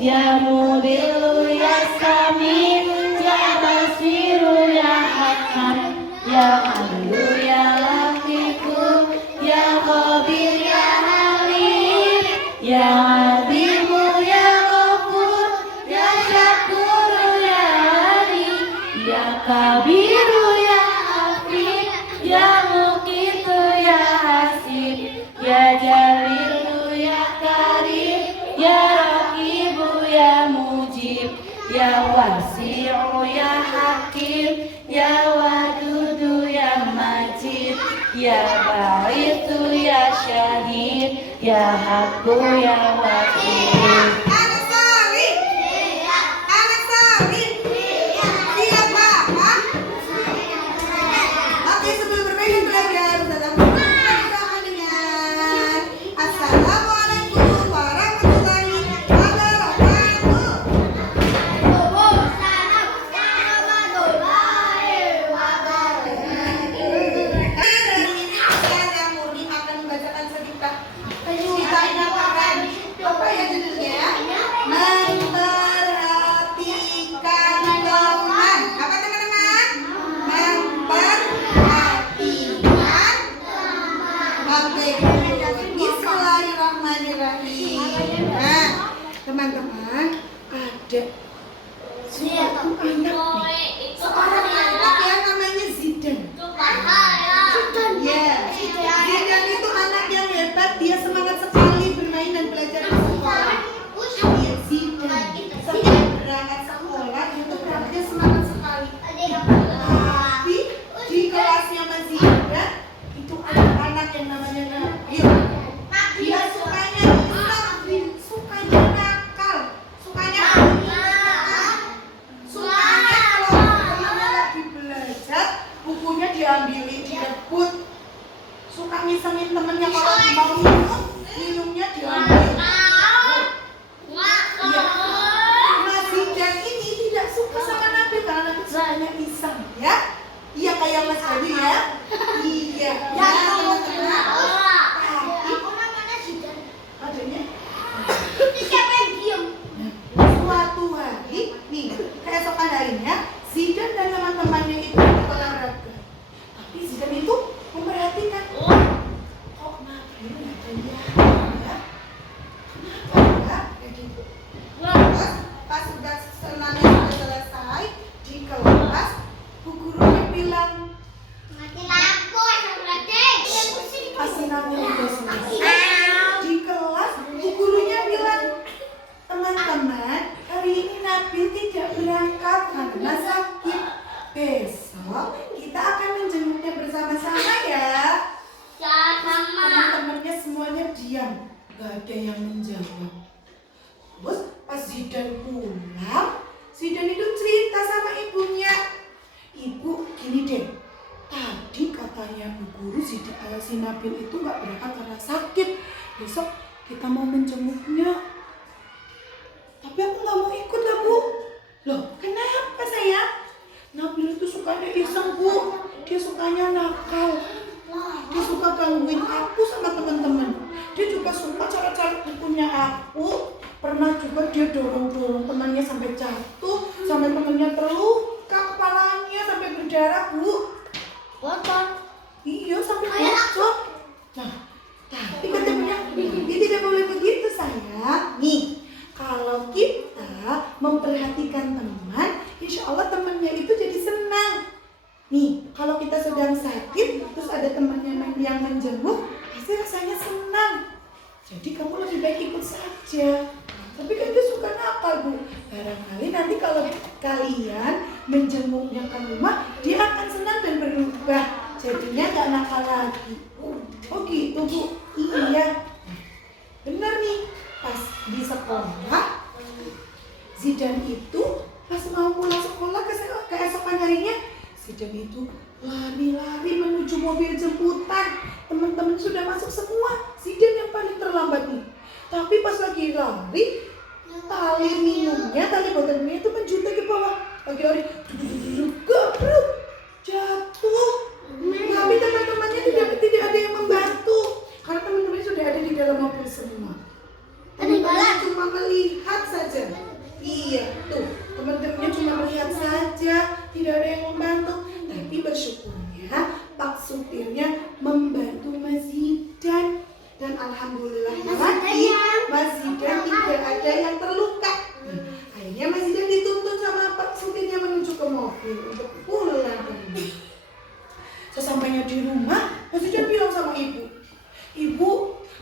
Ya Mudilu ya Sami ya Basiru ya Hakam ya Aliyu ya Latifu ya Khabir ya Halim ya Azimu ya Ghafur ya Syakuru ya Ali ya Kabiru ya Hafid ya Muqitu ya Hasib ya Jalilu ya Karim ya Raqibu ya Mujib ya Wasi'u ya Hakim ya Wadudu ya Majid ya Baitu ya Syahid ya Haqqu ya Wakil. Teman-teman, ada suatu anak, seorang anak yang namanya Zidan. Zidan itu anak yang hebat, dia semangat sekali bermain dan belajar di sekolah. Dia Zidan, setiap berangkat sekolah itu berangkatnya semangat sekali. Tapi di kelasnya Mas Zidan itu ada anak yang namanya Nabil. Dia sukanya nakal, sukanya kalau lagi belajar bukunya diambilin, direbut, suka ngisengin temennya kalau mau minumnya diambil. Mas Zidan ini tidak suka sama Nabil karena Nabil sukanya iseng, ya? Iya kayak Mas Bayu ya? Iya. Ya teman-teman. Adanya suatu hari, nih keesokan harinya Zidan dan teman-temannya itu berolahraga. Tapi Zidan itu memperhatikan, kok Nabil nggak kelihatan ya? Kenapa ya? Kayak gitu. Terus pas sudah senamnya sudah selesai di kelas, bu gurunya bilang, pas senamnya sudah selesai di kelas, bu gurunya bilang, teman-teman, hari ini Nabil tidak berangkat karena sakit. Besok kita akan menjenguknya bersama-sama ya. Teman-temannya semuanya diam, gak ada yang menjawab. Terus pas Zidan pulang, Zidan itu cerita sama ibunya. Ibu, gini deh, tadi katanya bu guru si Nabil itu gak berangkat karena sakit. Besok kita mau menjenguknya. Tapi aku gak mau ikut lah bu. Loh kenapa sayang? Nabil itu sukanya iseng bu. Dia sukanya nakal. Dia suka gangguin aku sama teman-teman. Dia juga suka cara-cara pukulnya aku. Pernah juga dia dorong-dorong temannya sampai jatuh, sampai temannya terluka kepalanya, sampai berdarah bu. Bocor? Iya sampai bocor. Nah tapi katanya dia tidak boleh begitu sayang. Nih kalau kita memperhatikan teman, insya Allah temannya itu jadi senang. Nih, kalau kita sedang sakit, terus ada temannya yang menjenguk, pasti rasanya senang. Jadi kamu lebih baik ikut saja. Tapi kan dia suka nakal bu. Barangkali nanti kalau kalian menjenguknya ke rumah, dia akan senang dan berubah. Jadinya gak nakal lagi. Oh gitu bu? Iya. Bener nih. Pas di sekolah, Zidan itu pas mau pulang sekolah keesokan harinya, Zidan itu lari-lari menuju mobil jemputan. Teman-teman sudah masuk semua, Zidan yang paling terlambat nih. Tapi pas lagi lari, tali minumnya, tali botol minumnya itu menjuntai ke bawah. Lagi lari, gabruk, jatuh. Tapi teman-temannya tidak ada yang membantu karena teman-temannya sudah ada di dalam mobil semua. Teman-teman cuma melihat saja. mobil untuk pulang pergi. Sesampainya di rumah, Mas Zidan bilang sama ibu, "Ibu,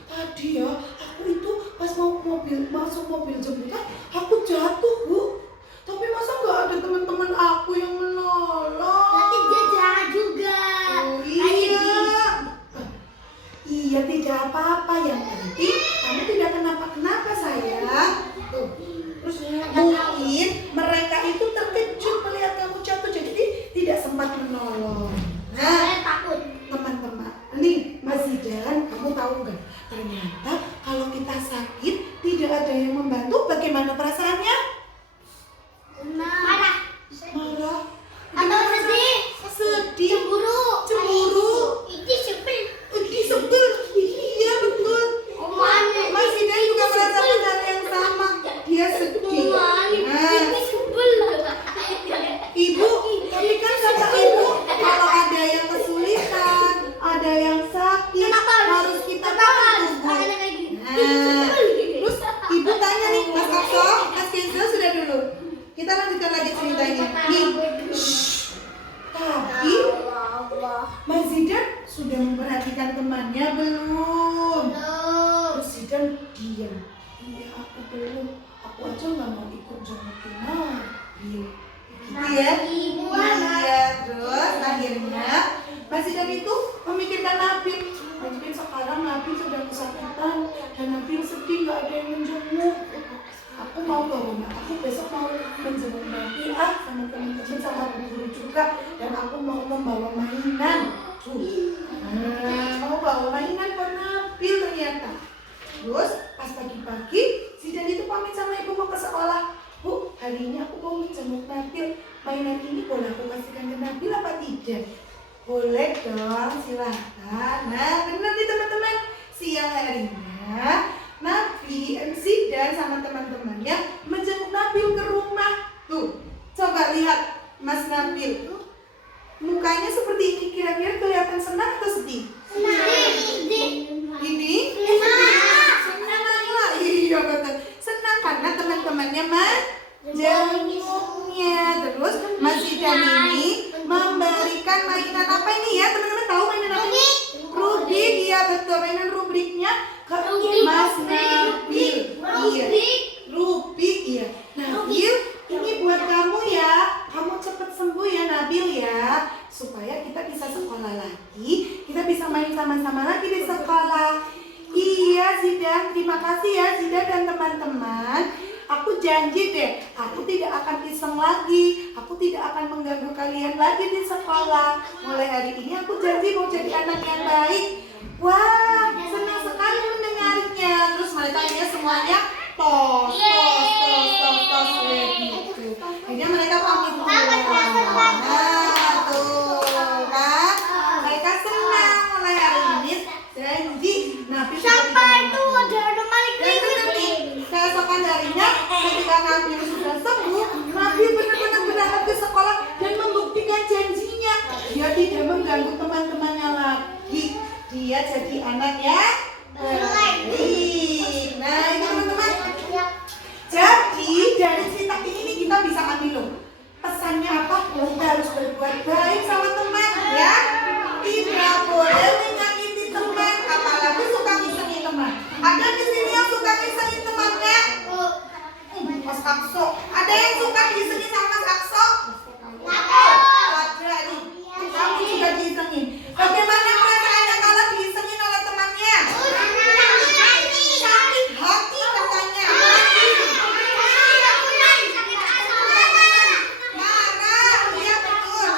tadi ya aku itu pas mau masuk mobil jemputan, aku jatuh, Bu. Tapi masa nggak ada teman-teman aku yang menolong?" Berarti dia jahat juga. Oh iya. Iya, tidak apa-apa, yang penting kamu tidak kenapa-kenapa sayang. Tuh. Terus mungkin mereka itu terkejut melihat kamu jatuh, jadi tidak sempat menolong. Nah, Saya takut. teman-teman, nih Mas Zidan, kamu tahu nggak? Ternyata kalau kita sakit tidak ada yang membantu, bagaimana perasaannya? Marah. Marah. Atau sedih. Sedih. Cemburu. Itu sebel. Disebel. Iya betul. Mas Zidan juga merasakan hal yang sama. Dia sedih. Nah, Ibu, tapi kan kata ibu, kalau ada yang kesulitan, ada yang sakit, harus kita bantu. Nah, terus ibu tanya nih, Mas Akso, Mas Kenzo sudah dulu. Kita lanjutkan lagi ceritanya. Nih, tapi Mas Zidan sudah memperhatikan temannya belum? Terus Zidan diam. Iya, aku belum. Aku aja nggak mau ikut jengukin Nabil. Gitu ya? Iya, terus akhirnya Mas Zidan itu memikirkan Nabil. Mungkin sekarang Nabil sudah kesakitan dan Nabil sedih, nggak ada yang menjenguk. Aku mau bawa, aku besok mau menjenguk Nabil sama teman-teman sama guru juga, dan aku mau membawa mainan. Mau bawa mainan buat Nabil ternyata. Terus pas pagi-pagi Zidan itu pamit sama ibu mau ke sekolah. "Bu, hari ini aku mau menjenguk Nabil. Mainan ini boleh aku kasihkan ke Nabil apa tidak?" "Boleh dong, silahkan." Nah, benar nih teman-teman. Siang harinya Nabil, Zidan sama teman-temannya menjenguk Nabil ke rumah. Tuh, coba lihat Mas Nabil. Mukanya seperti ini, kira-kira kelihatan senang atau sedih? Ini? Senang lah. Iya betul. Senang karena teman-temannya menjenguknya. Terus Mas Zidan ini memberikan mainan apa ini ya? Teman-teman tahu mainan apa ini? Rubik. Iya betul, mainan rubriknya ke Mas Nabil. Iya. Rubik, iya. Nabil, ini buat kamu ya. Kamu cepat sembuh ya Nabil ya. Supaya kita bisa sekolah lagi. Kita bisa main sama-sama lagi di sekolah. Iya Zidan, terima kasih ya Zidan dan teman-teman. Aku janji deh, aku tidak akan iseng lagi. Aku tidak akan mengganggu kalian lagi di sekolah. Mulai hari ini aku janji mau jadi anak yang baik. Wah, senang sekali mendengarnya. Terus mereka ini semuanya tos. Gitu. Akhirnya mereka pamit pulang. Nah, tuh kan, mereka senang mulai hari ini. Janji, Nabil Sampai itu ada anomali keesokan harinya ketika Nabil sudah sembuh, Nabil benar-benar berangkat ke sekolah dan membuktikan janjinya. Dia tidak mengganggu teman-temannya lagi. Dia jadi anak yang baik. Nah, ini teman-teman. Jadi dari cerita ini kita bisa ambil loh. Pesannya apa? Kita harus berbuat baik sama teman, ya. Tidak boleh menyakiti teman, apalagi suka ngisengin teman. Ada di sini yang suka ngisengin temannya? Mas Akso. Ada yang suka ngisengin sama Mas Akso? Ada nih. Kamu juga diisengin. Bagaimana perasaannya kalau diisengin oleh temannya? Sakit hati katanya. Marah, iya betul.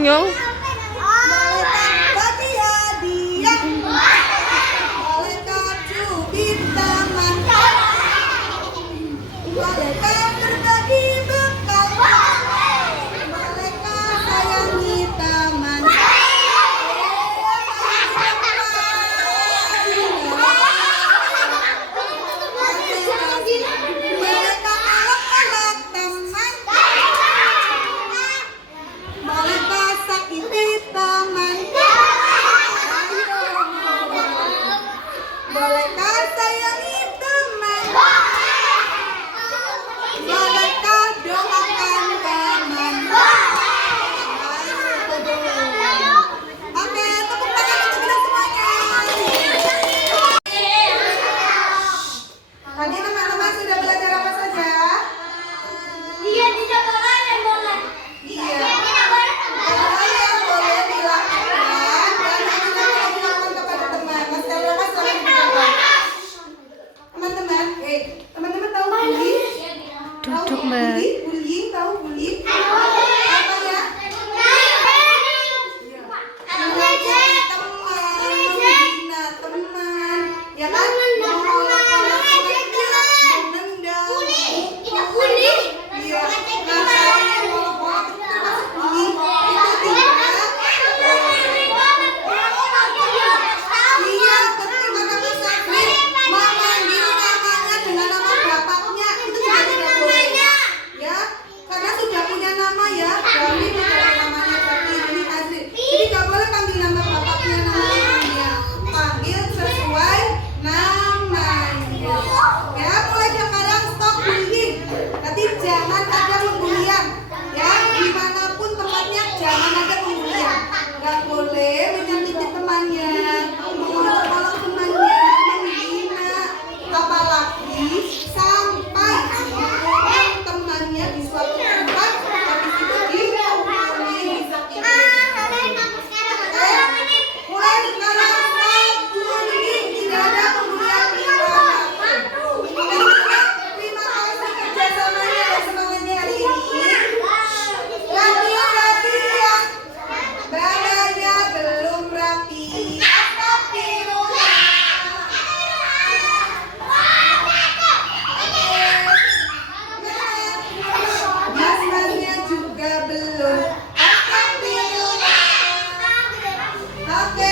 semuanya. Malaikat bagi hadiah, malaikat cubit tangan, malaikat berbagi bekal, malaikat sayangi taman. Malaikat alat-alat taman, malaikat sakiti taman. Malaikat sayangi teman, malaikat doakan teman. Oke, tepuk tangan untuk kita semuanya. Tadi teman-teman sudah belajar apa saja? Dia tidak boleh. Iya. Hal yang boleh dilakukan dan yang tidak boleh dilakukan kepada teman. Mas Elra, Mas Elra dijawab. Teman-teman, teman-teman tahu bullying? Duduk, Tahu Mbak. bullying? Tahu bullying? Apa ya? Mengejek teman, menghina teman, ya kan? Menendang. Iya. Ngasain, ngolok-ngolok itu termasuk bullying. Itu tidak. Iya, betul kata Mas Safri. Memanggil namanya dengan nama bapaknya itu juga tidak boleh. Ya, karena sudah punya nama ya. Kami punya namanya seperti ini Azri. Jadi nggak boleh panggil nama bapaknya namanya. Panggil sesuai namanya. Ya, mulai sekarang stop bullying. Nanti jangan ada pembulian. Ya, dimanapun tempatnya jangan ada pembulian. Nggak boleh menyakiti temannya, mengolok-olok temannya, menghina, apalagi sampai memukul temannya di suatu tempat, habis itu dipukuli, disakiti. Mulai sekarang stop bullying, tidak ada pembulian dimanapun. Terima kasih kerjasamanya dan semangatnya hari ini. Rapi ya. Badannya belum rapi. Astagfirullah. Mas-masnya juga belum. Astagfirullah. Oke.